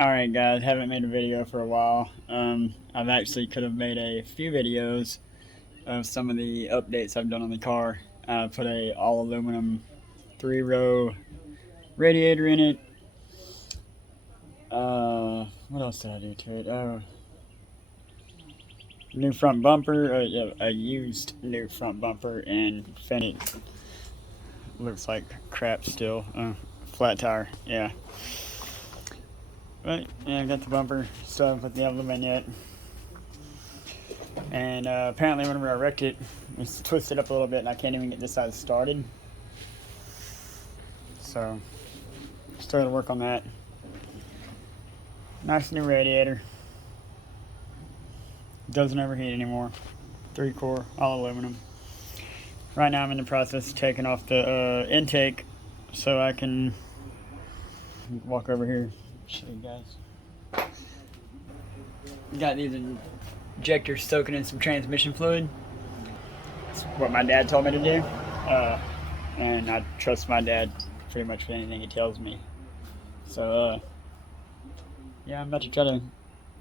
Alright guys, haven't made a video for a while. I've actually could have made a few videos of some of the updates I've done on the car. I put a all aluminum 3-row radiator in it. What else did I do to it? Oh, new front bumper, a used new front bumper, and fended. Looks like crap still. Flat tire, yeah. But yeah, I got the bumper, still haven't put the emblem in yet. And apparently whenever I wrecked it, it's twisted up a little bit and I can't even get this side started. So, still gotta work on that. Nice new radiator. Doesn't overheat anymore. 3-core, all aluminum. Right now I'm in the process of taking off the intake so I can walk over here. Show you guys. Got these injectors soaking in some transmission fluid. That's what my dad told me to do. And I trust my dad pretty much with anything he tells me. So, yeah, I'm about to try to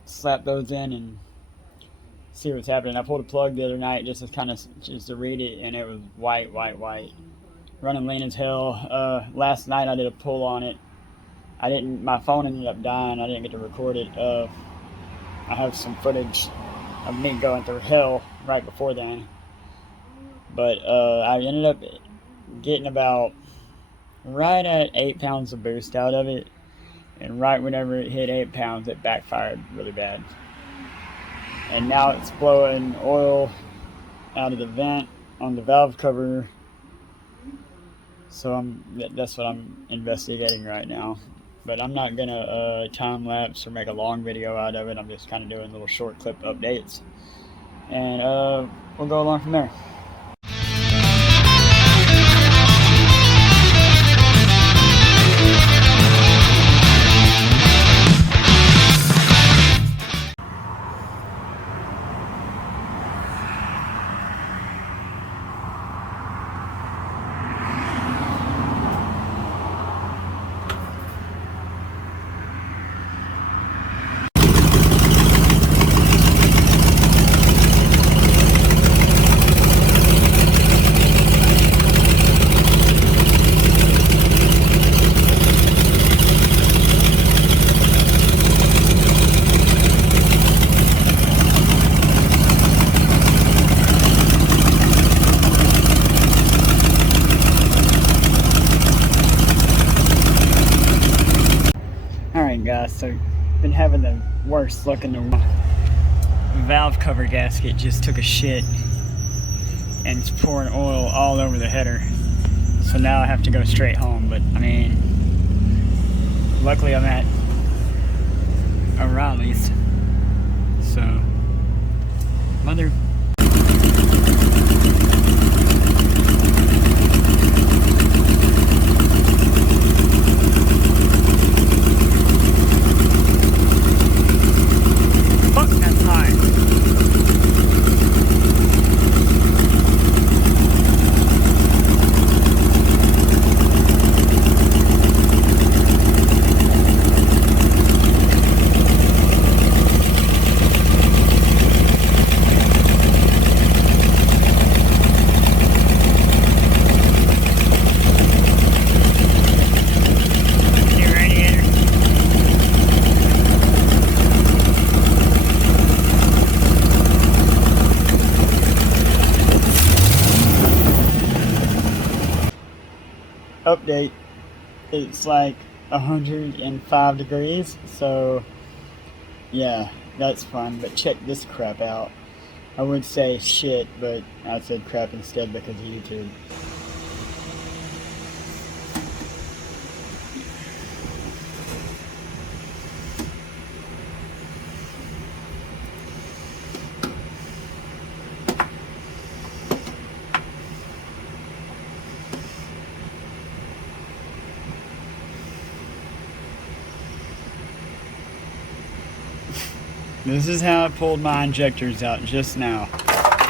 slap those in and see what's happening. I pulled a plug the other night just to read it, and it was white. Running lean as hell. Last night I did a pull on it. My phone ended up dying. I didn't get to record it. I have some footage of me going through hell right before then. But I ended up getting about right at 8 pounds of boost out of it. And right whenever it hit 8 pounds, it backfired really bad. And now it's blowing oil out of the vent on the valve cover. So that's what I'm investigating right now. But I'm not gonna time lapse or make a long video out of it. I'm just kind of doing little short clip updates, and we'll go along from there. Alright guys, so been having the worst luck in the world. Valve cover gasket just took a shit and it's pouring oil all over the header. So now I have to go straight home, but I mean, luckily I'm at O'Reilly's. So, mother... Update, it's like 105 degrees, so yeah, that's fun. But check this crap out. I would say shit, but I said crap instead because of YouTube. This is how I pulled my injectors out just now.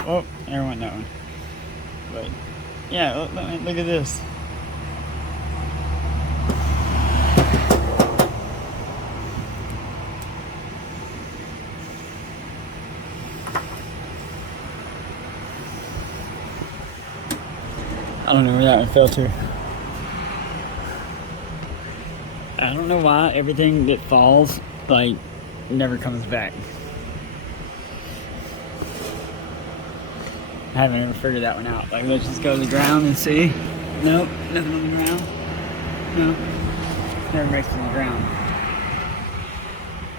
Oh, there went that one. But yeah, look at this. I don't know where that one fell to. I don't know why everything that falls, like, never comes back. I haven't ever figured that one out. Like, let's just go to the ground and see. Nope, nothing on the ground. No, never makes it to the ground.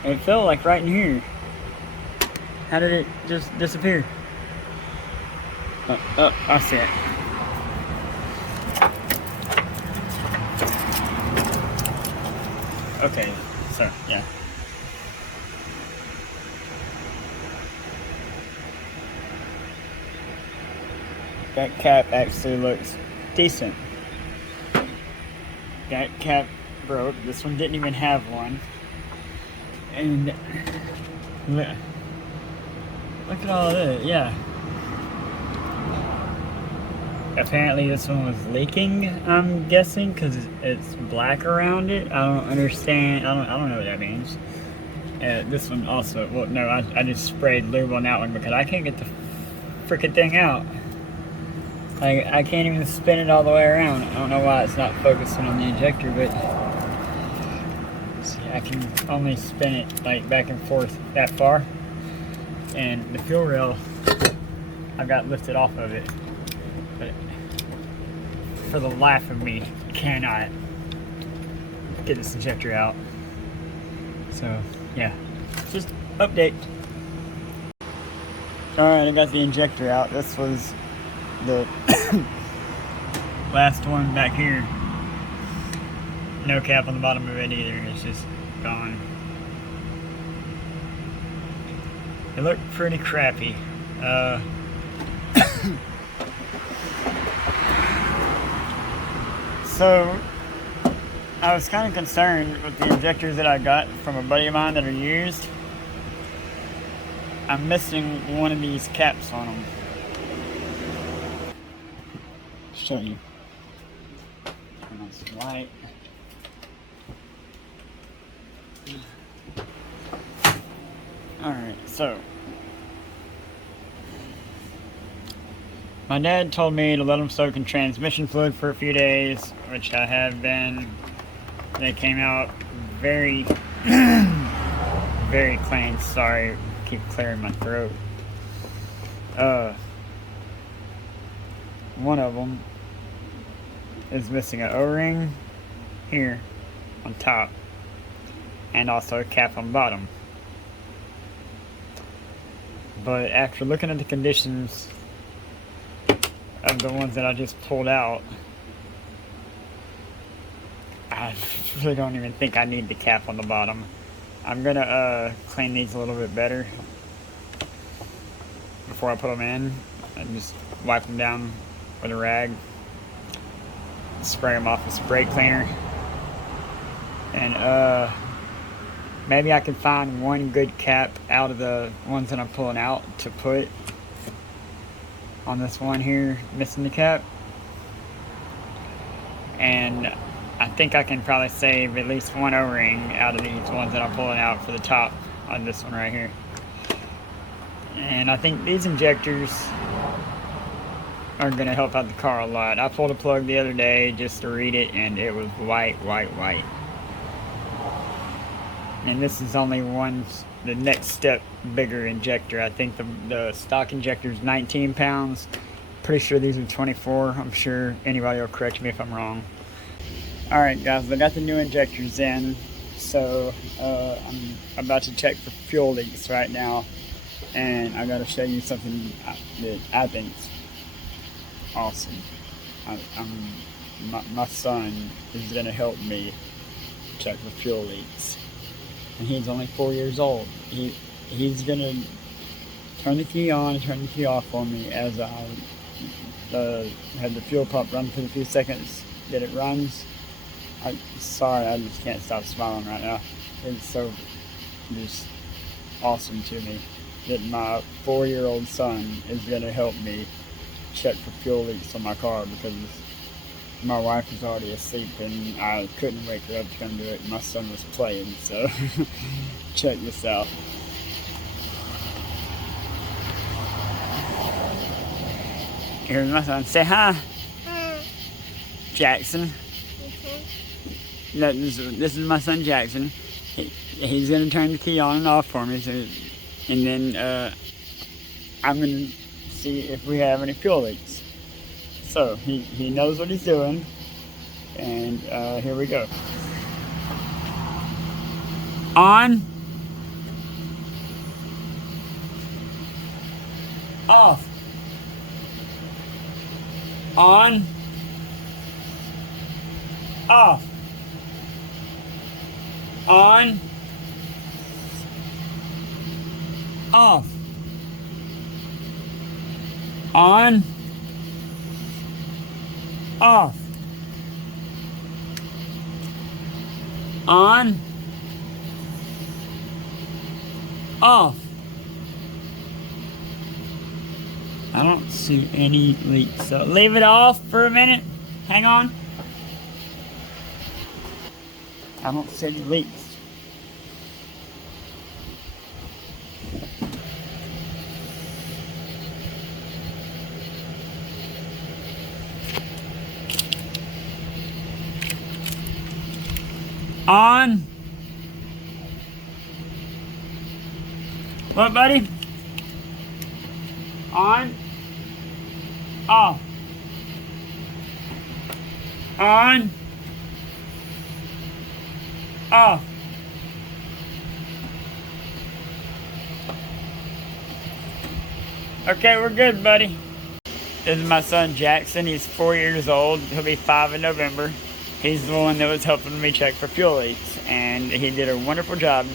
It fell like right in here. How did it just disappear? Oh, I see it. Okay, so, yeah. That cap actually looks decent. That cap broke. This one didn't even have one. And look at all of this, yeah. Apparently this one was leaking, I'm guessing, because it's black around it. I don't understand. I don't know what that means. This one also, well, no, I just sprayed lube on that one because I can't get the freaking thing out. I can't even spin it all the way around. I don't know why it's not focusing on the injector, but see, I can only spin it like back and forth that far. And the fuel rail, I got lifted off of it. But for the life of me, cannot get this injector out. So, yeah, just update. Alright, I got the injector out. This was the last one back here. No cap on the bottom of it either, it's just gone. It looked pretty crappy. So I was kind of concerned with the injectors that I got from a buddy of mine that are used. I'm missing one of these caps on them. Show you. Turn on some light. Alright, so my dad told me to let them soak in transmission fluid for a few days, which I have been. They came out very, very clean. Sorry, keep clearing my throat. One of them is missing an O-ring here on top, and also a cap on bottom. But after looking at the conditions of the ones that I just pulled out, I really don't even think I need the cap on the bottom. I'm gonna clean these a little bit better before I put them in, and just wipe them down with a rag, spray them off with spray cleaner, and maybe I can find one good cap out of the ones that I'm pulling out to put on this one here missing the cap. And I think I can probably save at least one O-ring out of these ones that I'm pulling out for the top on this one right here. And I think these injectors are going to help out the car a lot. I pulled a plug the other day just to read it, and it was white. And this is only the next step bigger injector. I think the stock injector is 19 pounds. Pretty sure these are 24. I'm sure anybody will correct me if I'm wrong. Alright guys, I got the new injectors in. So I'm about to check for fuel leaks right now. And I gotta show you something that I think is awesome. My son is gonna help me check for fuel leaks. And he's only 4 years old. He's gonna turn the key on and turn the key off for me as I have the fuel pump run for the few seconds that it runs. Sorry, I just can't stop smiling right now. It's so just awesome to me that my 4-year-old son is gonna help me check for fuel leaks on my car, because my wife was already asleep and I couldn't wake her up to come do it. My son was playing, so check this out. Here's my son. Say hi. Jackson. No, this is my son Jackson. He's going to turn the key on and off for me. So, and then I'm going to see if we have any fuel leaks. So he knows what he's doing. And here we go. On. Off. On. Off. On. Off. On. Off. On. Off. I don't see any leaks, so leave it off for a minute. Hang on. I don't see any leaks. On. What, buddy? On. Off. On. Off. Okay, we're good, buddy. This is my son Jackson. He's 4 years old. He'll be 5 in November. He's the one that was helping me check for fuel leaks, and he did a wonderful job.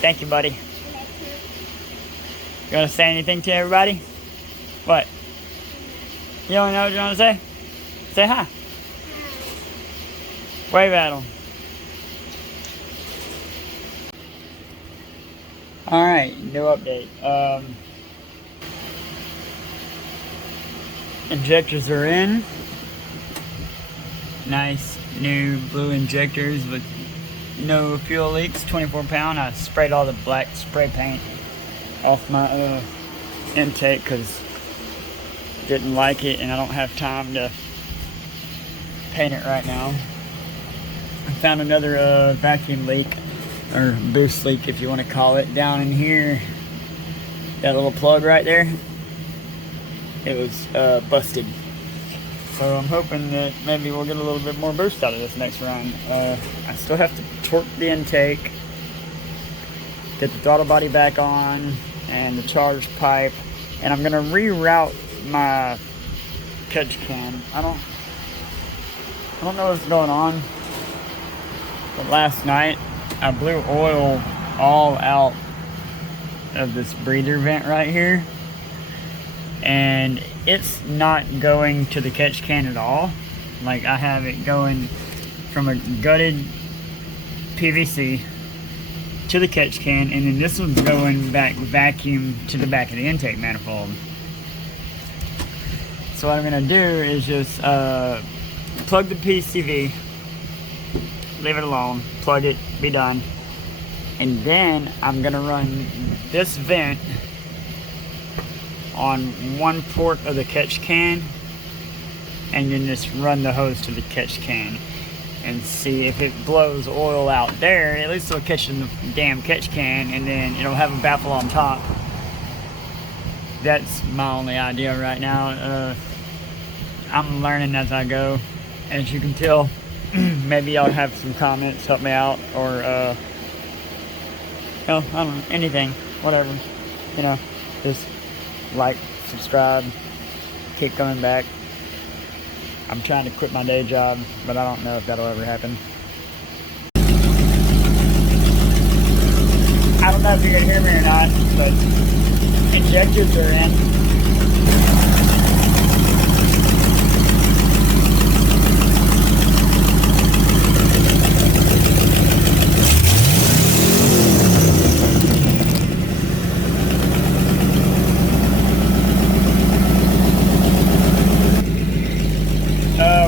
Thank you, buddy. You want to say anything to everybody? What? You don't know what you want to say? Say hi. Wave at them. Alright, new update. Injectors are in. Nice new blue injectors with no fuel leaks, 24 pound. I sprayed all the black spray paint off my intake because didn't like it and I don't have time to paint it right now. I found another vacuum leak, or boost leak if you want to call it, down in here. That little plug right there, it was busted. So I'm hoping that maybe we'll get a little bit more boost out of this next round. I still have to torque the intake, get the throttle body back on, and the charge pipe, and I'm gonna reroute my catch can. I don't know what's going on, but last night I blew oil all out of this breather vent right here, and it's not going to the catch can at all. Like, I have it going from a gutted PVC to the catch can, and then this one's going back vacuum to the back of the intake manifold. So what I'm gonna do is just plug the PCV, leave it alone, plug it, be done, and then I'm gonna run this vent on one port of the catch can, and then just run the hose to the catch can and see if it blows oil out there. At least it'll catch in the damn catch can, and then it'll have a baffle on top. That's my only idea right now. I'm learning as I go, as you can tell. Maybe y'all have some comments, help me out, or I don't know, anything, whatever, just like, subscribe, keep coming back. I'm trying to quit my day job, but I don't know if that'll ever happen. I don't know if you're gonna hear me or not, but injectors are in.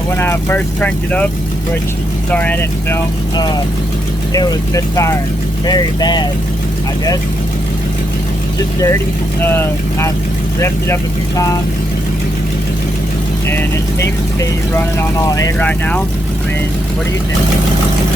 When I first cranked it up, which, sorry I didn't film, it was misfiring very bad, I guess. Just dirty. I've revved it up a few times, and it seems to be running on all 8 right now. I mean, what do you think?